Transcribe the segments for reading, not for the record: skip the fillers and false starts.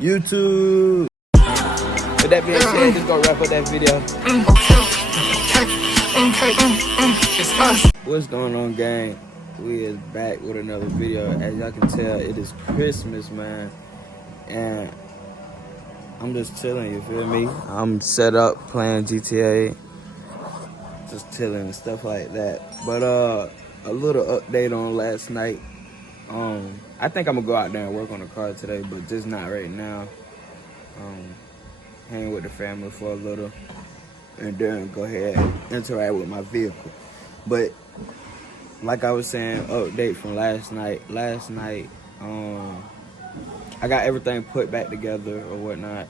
YouTube. With that being said, just gonna wrap up that video. What's going on, gang? We is back with another video. As y'all can tell, it is Christmas, man. And I'm just chilling, you feel me? I'm set up playing GTA. Just chilling and stuff like that. But a little update on last night. I think I'm gonna go out there and work on the car today, but just not right now. Hang with the family for a little and then go ahead and interact with my vehicle. But like I was saying, update from last night. I got everything put back together or whatnot.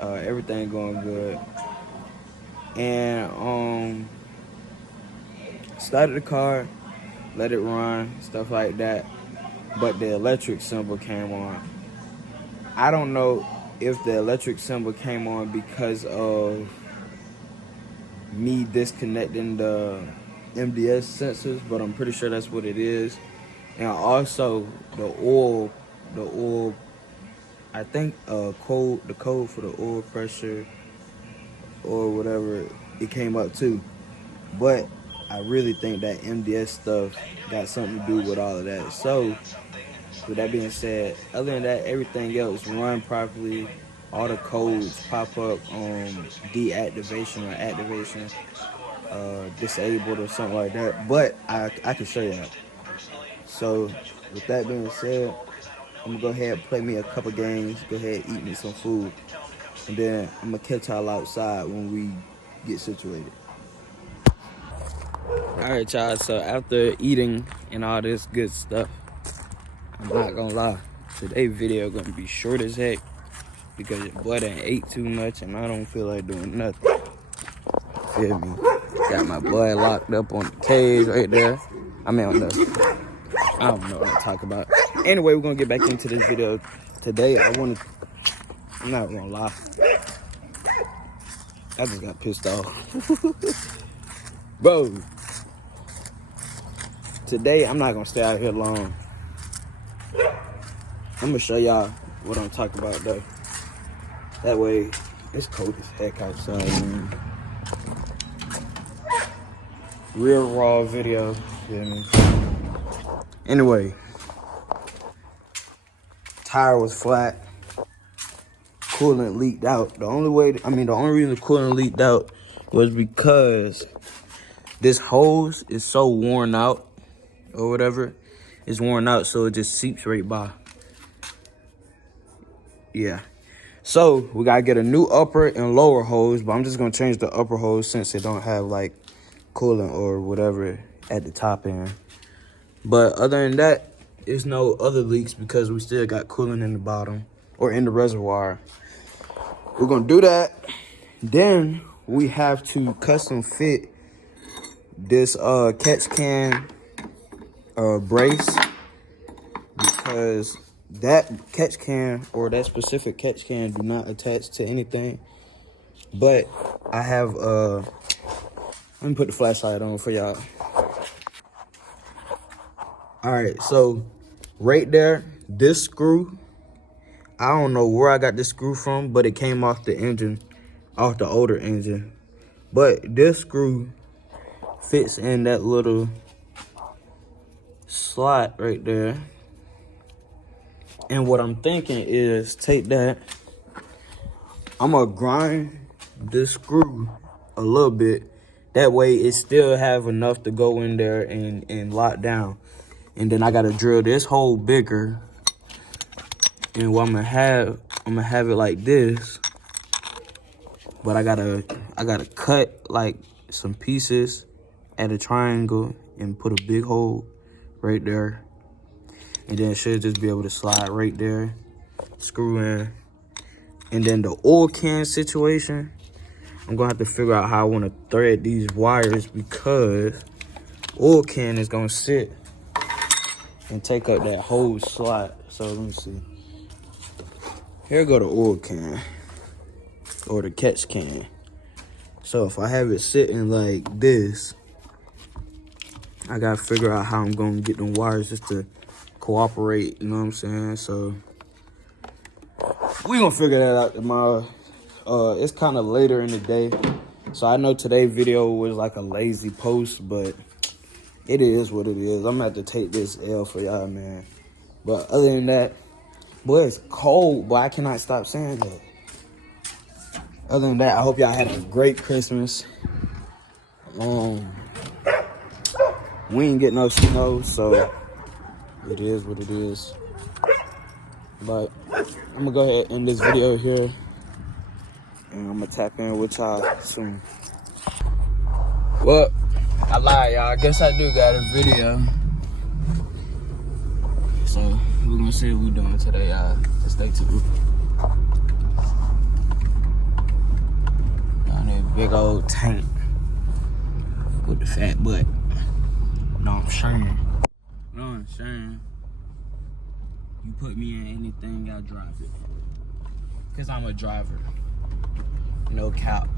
Everything going good. And started the car, let it run, stuff like that. But the electric symbol came on. I don't know if the electric symbol came on because of me disconnecting the MDS sensors, but I'm pretty sure that's what it is. And also the oil, I think the code for the oil pressure or whatever, it came up too. But I really think that MDS stuff got something to do with all of that. So with that being said, other than that, everything else run properly. All the codes pop up on deactivation or activation, disabled or something like that. But I can show you that. So with that being said, I'm gonna go ahead and play me a couple games, go ahead and eat me some food. And then I'm gonna catch y'all outside when we get situated. Alright, y'all, so after eating and all this good stuff, I'm not gonna lie, today's video gonna be short as heck because your boy done ate too much and I don't feel like doing nothing. Feel me? Got my boy locked up on the cage right there. I don't know what I'm talking about. Anyway, we're gonna get back into this video. Today, I'm not gonna lie, I just got pissed off. Bro, today I'm not gonna stay out here long. I'm gonna show y'all what I'm talking about though. That way, it's cold as heck outside, man. Real raw video, feel me? Anyway, tire was flat, coolant leaked out. The only reason the coolant leaked out was because this hose is so worn out or whatever. It's worn out, so it just seeps right by. Yeah. So we gotta get a new upper and lower hose, but I'm just gonna change the upper hose since it don't have like coolant or whatever at the top end. But other than that, there's no other leaks because we still got coolant in the bottom or in the reservoir. We're gonna do that. Then we have to custom fit this catch can brace because that catch can or that specific catch can do not attach to anything. But I have let me put the flashlight on for y'all. All right, so right there, this screw, I don't know where I got this screw from, but it came off the engine, off the older engine. But this screw fits in that little slot right there. And what I'm thinking is take that, I'm gonna grind this screw a little bit. That way it still have enough to go in there and lock down. And then I gotta drill this hole bigger. And what I'm gonna have it like this. But I gotta cut like some pieces at a triangle and put a big hole right there. And then it should just be able to slide right there, screw in. And then the oil can situation, I'm gonna have to figure out how I wanna thread these wires because oil can is gonna sit and take up that whole slot. So let me see. Here go the oil can or the catch can. So if I have it sitting like this, I gotta figure out how I'm gonna get them wires just to cooperate, you know what I'm saying? So We gonna figure that out tomorrow. It's kind of later in the day, so I know today's video was like a lazy post, but it is what it is. I'm gonna have to take this L for y'all, man. But other than that, boy, it's cold, boy. I cannot stop saying that. Other than that, I hope y'all had a great Christmas. We ain't get no snow, so it is what it is. But I'm gonna go ahead and end this video here, and I'm gonna tap in with y'all soon. Well, I lied, y'all. I guess I do got a video. So we're gonna see what we're doing today, y'all. Stay tuned. Down there, big old tank with the fat butt. No, I'm saying. No, I'm saying. You put me in anything, I'll drive it. Cause I'm a driver. No cap.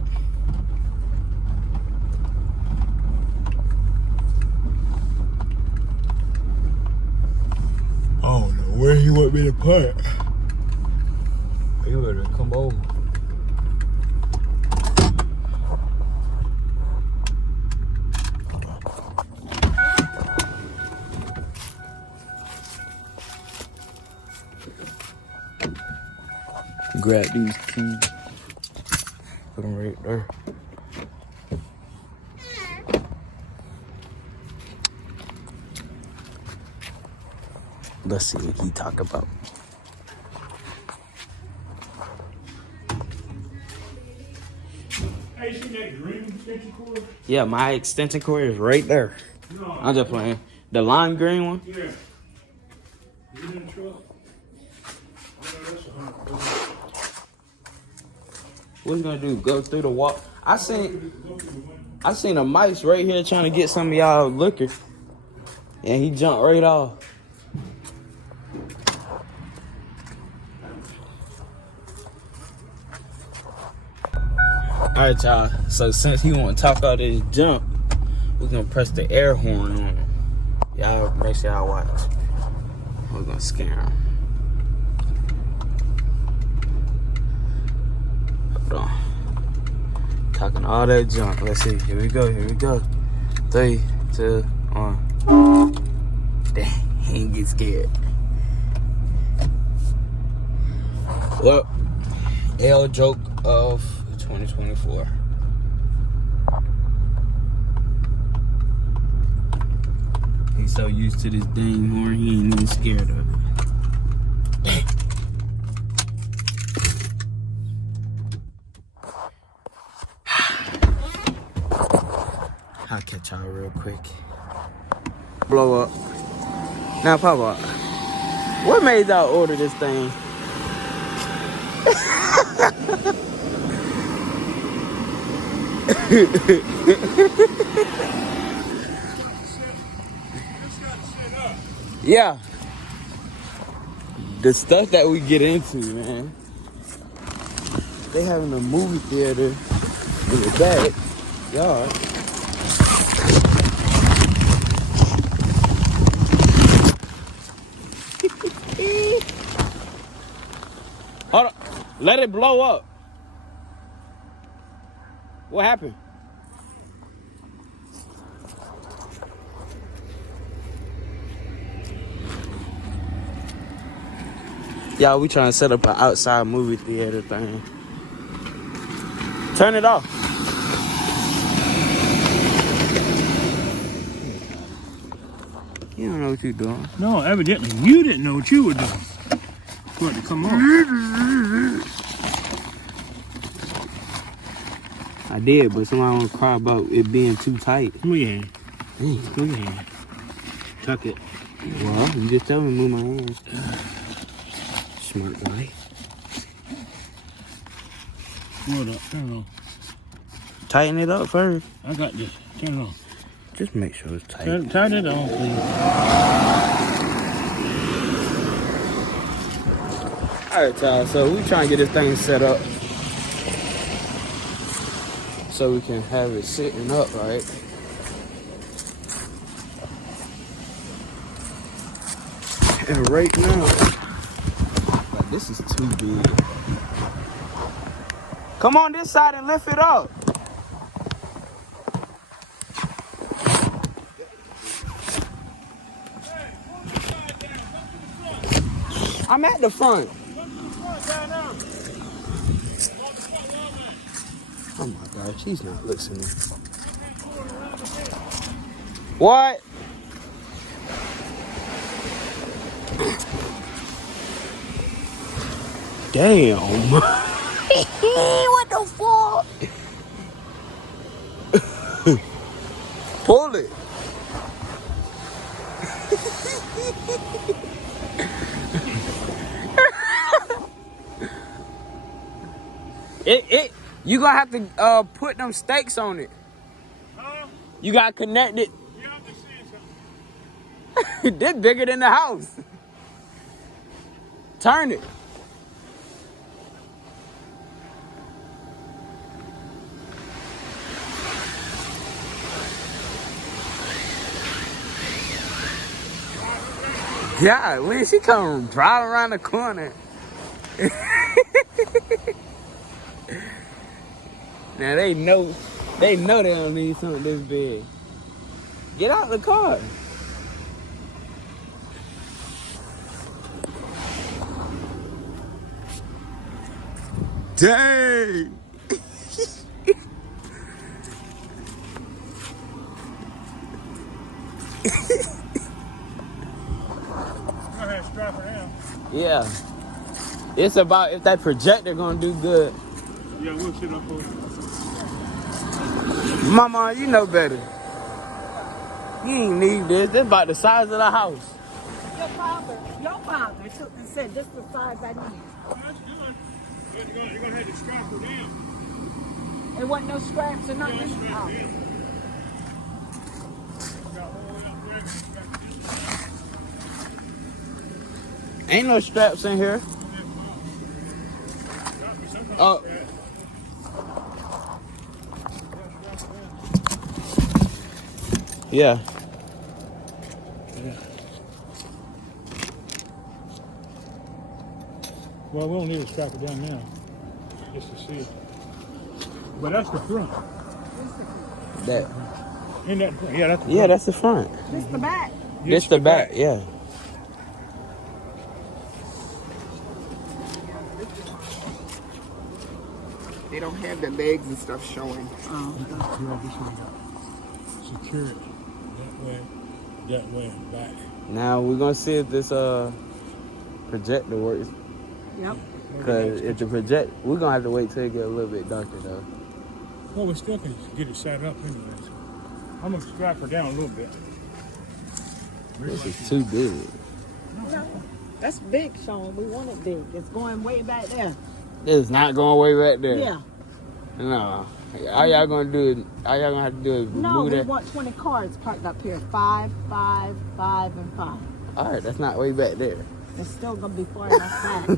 I don't know where he want me to put. You better come over. Grab these keys. Put them right there. Let's see what he talk about. Hey, you see that green extension cord? Yeah, my extension cord is right there. No. I'm just playing. The lime green one? Yeah. Is it in the truck? Oh, that's 100%. What you gonna do? Go through the wall? I seen a mice right here trying to get some of y'all liquor, and he jumped right off. All right, y'all. So since he want to talk all this jump, we're gonna press the air horn on him. Y'all make sure y'all watch. We're gonna scare him. Hold on. Talking all that junk. Let's see. Here we go. Here we go. 3, 2, 1. Dang, he ain't get scared. Well, L joke of 2024. He's so used to this dang horn, he ain't even scared of it. I'll catch y'all real quick. Blow up. Now, Papa, what made y'all order this thing? Yeah. The stuff that we get into, man. They having a movie theater in the backyard. Hold on. Let it blow up. What happened? Y'all, we trying to set up an outside movie theater thing. Turn it off. You don't know what you're doing. No, evidently you didn't know what you were doing. For it to come on. I did, but somebody want to cry about it being too tight. Move your hand. Move your hand. Tuck it. Well, you just tell me to move my hand. Smart guy. Hold up. Turn it on. Tighten it up first. I got this. Turn it on. Just make sure it's tight. Turn it on, please. Alright, y'all. So we trying to get this thing set up so we can have it sitting up, right? And right now, This is too big. Come on this side and lift it up. I'm at the front. Oh my gosh, he's not listening. What? Damn. What the fuck? Pull it. You gonna have to put them stakes on it. Huh? You gotta connect it. Yeah, I'm just seeing something. This bigger than the house. Turn it. Yeah, when she come driving around the corner. Now they know they don't need something this big. Get out the car. Dang. Go ahead, strap her down. Yeah. It's about if that projector gonna do good. Yeah, we'll sit up for you. Mama, you know better. You ain't need this. This about the size of the house. Your father took and said this is the size I need. That's good. But you're gonna have to strap her down. There wasn't no straps or nothing. Yeah, strap Oh. her down. Got all the way up there, strap her down. Ain't no straps in here. Got me some kind Oh. of strap. Yeah. Well, we don't need to strap it down now, just to see. But that's the front. That. Ain't that? Yeah, that's the Yeah, front. that's the front. This the back. This the back. Yeah. They don't have the legs and stuff showing. Yeah, this one got secured that way and back. Now we're gonna see if this projector works. Yep. Cause if the we're gonna have to wait till it get a little bit darker though. Well, we still can get it set up anyway. So I'm gonna strap her down a little bit. This is too big. That's big, Sean. We want it big. It's going way back there. This is not going way back there. Yeah. No. All y'all gonna do is all y'all gonna have to do is No, move we that. want 20 cars parked up here. 5, 5, 5, and 5. Alright, that's not way back there. It's still gonna be far enough back.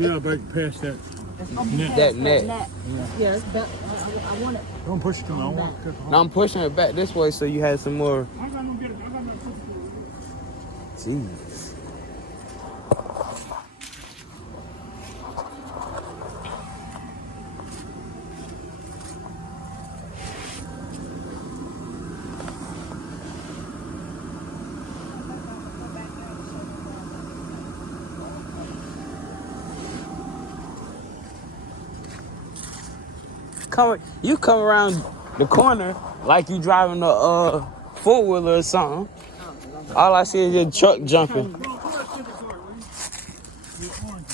Yeah, back past that. It's gonna be Net. past That net. Yeah, it's better. I want it. Don't push it too long. Back. Now I'm pushing it back this way so you have some more. I got no get it. I got no push it. Jeez. You come around the corner like you driving a four-wheeler or something. All I see is your truck jumping. Well, pull that shit apart, will you? The orange.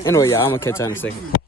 Just anyway, y'all, I'm gonna catch y'all in a second.